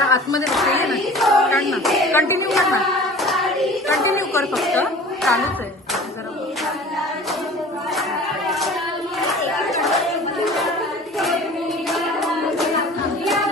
जरा आतमध्ये बघता ना. काढ ना. कंटिन्यू कर ना. कंटिन्यू कर फक्त. चालूच आहे.